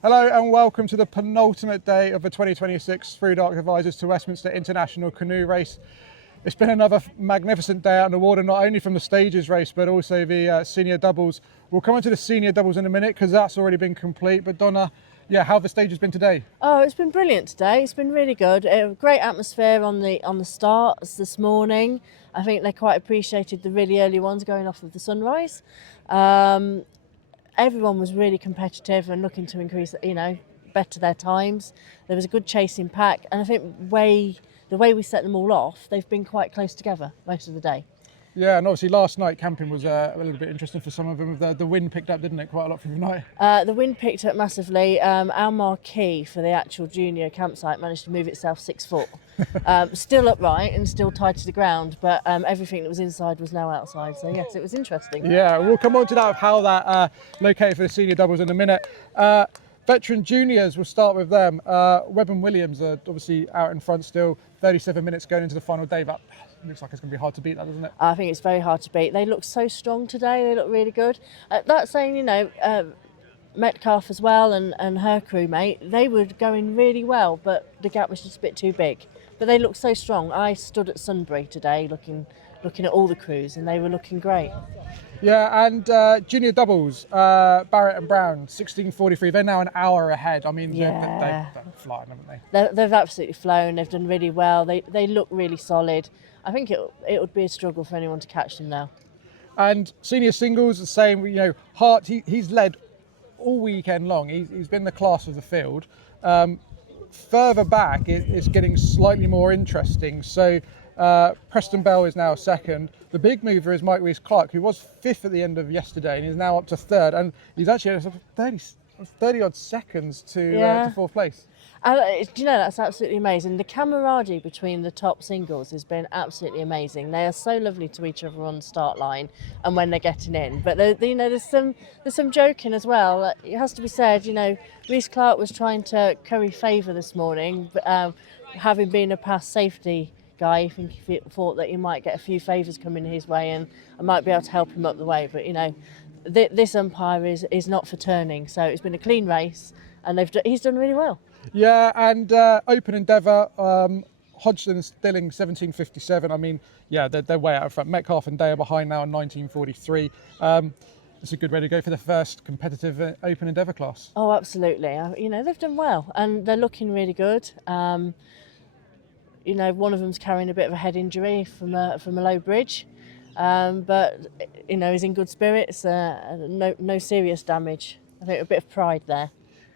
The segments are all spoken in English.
Hello and welcome to the penultimate day of the 2026 ThruDark Devizes to Westminster International Canoe Race. It's been another magnificent day out on the water, not only from the stages race, but also the senior doubles. We'll come on to the senior doubles in a minute because that's already been complete. But Donna, how have the stages been today? Oh, it's been brilliant today. It's been really good. A great atmosphere on the starts this morning. I think they quite appreciated the really early ones going off of the sunrise. Everyone was really competitive and looking to increase, better their times. There was a good chasing pack, and I think the way we set them all off, they've been quite close together most of the day. Yeah, and obviously last night camping was a little bit interesting for some of them. The wind picked up, didn't it, quite a lot through the night? The wind picked up massively. Our marquee for the actual junior campsite managed to move itself 6 foot. Still upright and still tied to the ground, but everything that was inside was now outside. So yes, it was interesting. Yeah, we'll come on to that, how that located for the senior doubles in a minute. Veteran juniors, we'll start with them. Webb and Williams are obviously out in front still, 37 minutes going into the final day. That looks like it's going to be hard to beat that, doesn't it? I think it's very hard to beat. They look so strong today. They look really good. That saying, Metcalf as well and her crewmate, they were going really well, but the gap was just a bit too big. But they look so strong. I stood at Sunbury today looking at all the crews, and they were looking great. Yeah, and junior doubles, Barrett and Brown, 16:43. They're now an hour ahead. I mean, they're flying, haven't they? They've absolutely flown. They've done really well. They look really solid. I think it would be a struggle for anyone to catch them now. And senior singles, the same. Hart, he's led all weekend long. He's been the class of the field. Further back, it's getting slightly more interesting. So Preston Bell is now second. The big mover is Mike Rees-Clark, who was fifth at the end of yesterday, and he's now up to third. And he's actually at 30 odd seconds to fourth place. That's absolutely amazing. The camaraderie between the top singles has been absolutely amazing. They are so lovely to each other on the start line and when they're getting in. But there's some joking as well. It has to be said. Rees-Clark was trying to curry favour this morning, having been a past safety guy. I think he thought that he might get a few favours coming his way, and I might be able to help him up the way. But this umpire is not for turning. So it's been a clean race, and he's done really well. Yeah, and Open Endeavour, Hodgson and Stilling 17:57. I mean, they're way out in front. Metcalf and Day are behind now in 19:43. It's a good way to go for the first competitive Open Endeavour class. Oh, absolutely. They've done well, and they're looking really good. One of them's carrying a bit of a head injury from a low bridge, but he's in good spirits. No serious damage. I think a bit of pride there.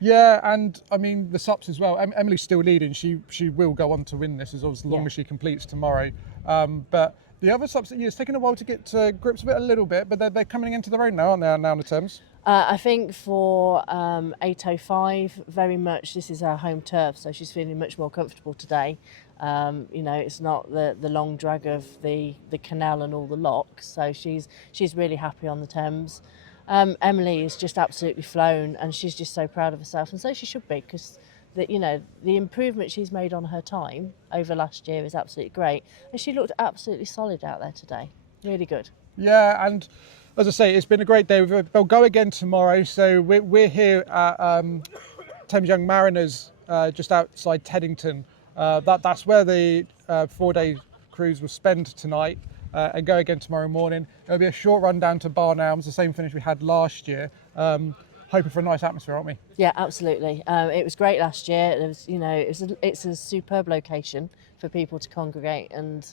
Yeah, and I mean the SUPs as well. Emily's still leading. She will go on to win this as long as she completes tomorrow. But the other SUPs, it's taken a while to get to grips with it a little bit, but they're coming into their own now, aren't they? Now on the terms. I think for 805, very much this is her home turf, so she's feeling much more comfortable today. It's not the long drag of the canal and all the locks, so she's really happy on the Thames. Emily is just absolutely flown, and she's just so proud of herself, and so she should be, because the improvement she's made on her time over last year is absolutely great, and she looked absolutely solid out there today. Really good. Yeah, and as I say, it's been a great day. They'll go again tomorrow, so we're here at Thames Young Mariners, just outside Teddington. That's where the 4-day cruise will spend tonight. And go again tomorrow morning. It'll be a short run down to Barn Elms, the same finish we had last year. Hoping for a nice atmosphere, aren't we? Yeah, absolutely. It was great last year. It's a superb location for people to congregate and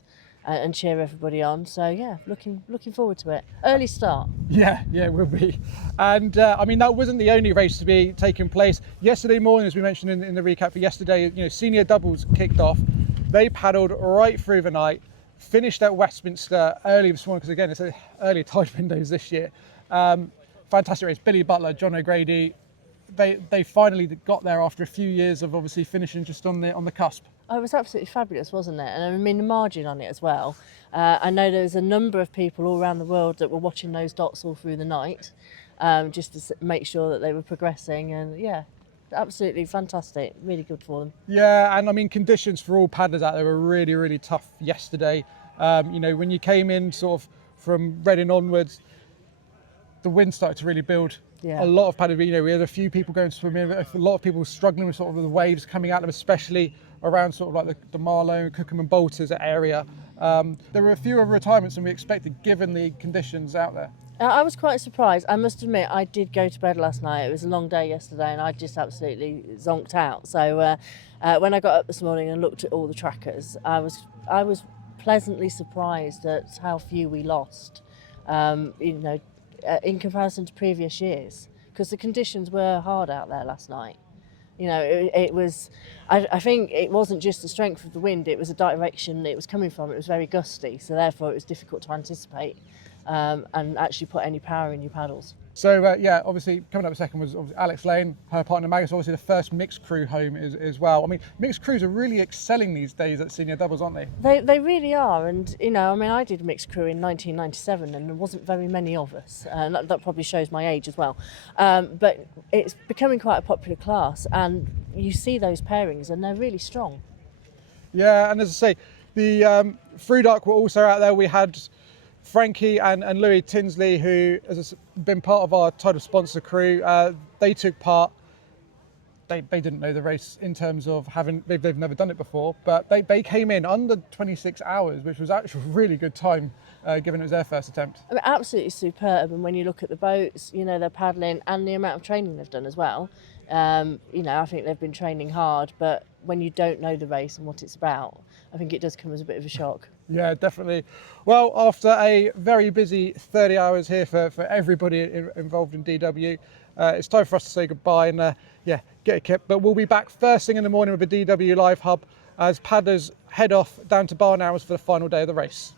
cheer everybody on. So yeah, looking forward to it. Early start. Yeah, it will be. And that wasn't the only race to be taking place. Yesterday morning, as we mentioned in the recap for yesterday, senior doubles kicked off. They paddled right through the night. Finished at Westminster early this morning because again it's early tide windows this year. Fantastic race. Billy Butler, John O'Grady, they finally got there after a few years of obviously finishing just on the cusp. Oh, it was absolutely fabulous, wasn't it? And I mean the margin on it as well. I know there was a number of people all around the world that were watching those dots all through the night, just to make sure that they were progressing, and absolutely fantastic, really good for them. Yeah, and I mean conditions for all paddlers out there were really, really tough yesterday. When you came in sort of from Reading onwards, the wind started to really build Yeah. A lot of paddlers, we had a few people going swimming, a lot of people struggling with sort of the waves coming at them, especially around sort of like the Marlow, Cookham and Bolters area. There were a fewer retirements than we expected given the conditions out there. I was quite surprised. I must admit, I did go to bed last night. It was a long day yesterday and I just absolutely zonked out. So when I got up this morning and looked at all the trackers, I was pleasantly surprised at how few we lost, in comparison to previous years, because the conditions were hard out there last night. It was, I think it wasn't just the strength of the wind, it was the direction it was coming from. It was very gusty, so therefore it was difficult to anticipate and actually put any power in your paddles. So obviously coming up second was obviously Alex Lane, her partner Magus, obviously the first mixed crew home as well. I mean, mixed crews are really excelling these days at senior doubles, aren't they? They really are, and I did mixed crew in 1997 and there wasn't very many of us, and that probably shows my age as well. But it's becoming quite a popular class and you see those pairings and they're really strong. Yeah, and as I say, the ThruDark were also out there. We had Frankie and Louis Tinsley, who has been part of our title sponsor crew. They took part. They didn't know the race in terms of they've never done it before, but they came in under 26 hours, which was actually a really good time given it was their first attempt. I mean, absolutely superb, and when you look at the boats, they're paddling and the amount of training they've done as well. I think they've been training hard, but when you don't know the race and what it's about, I think it does come as a bit of a shock. Yeah, definitely. Well, after a very busy 30 hours here for everybody involved in DW, it's time for us to say goodbye and get a kip. But we'll be back first thing in the morning with a DW Live Hub as paddlers head off down to Barn Hours for the final day of the race.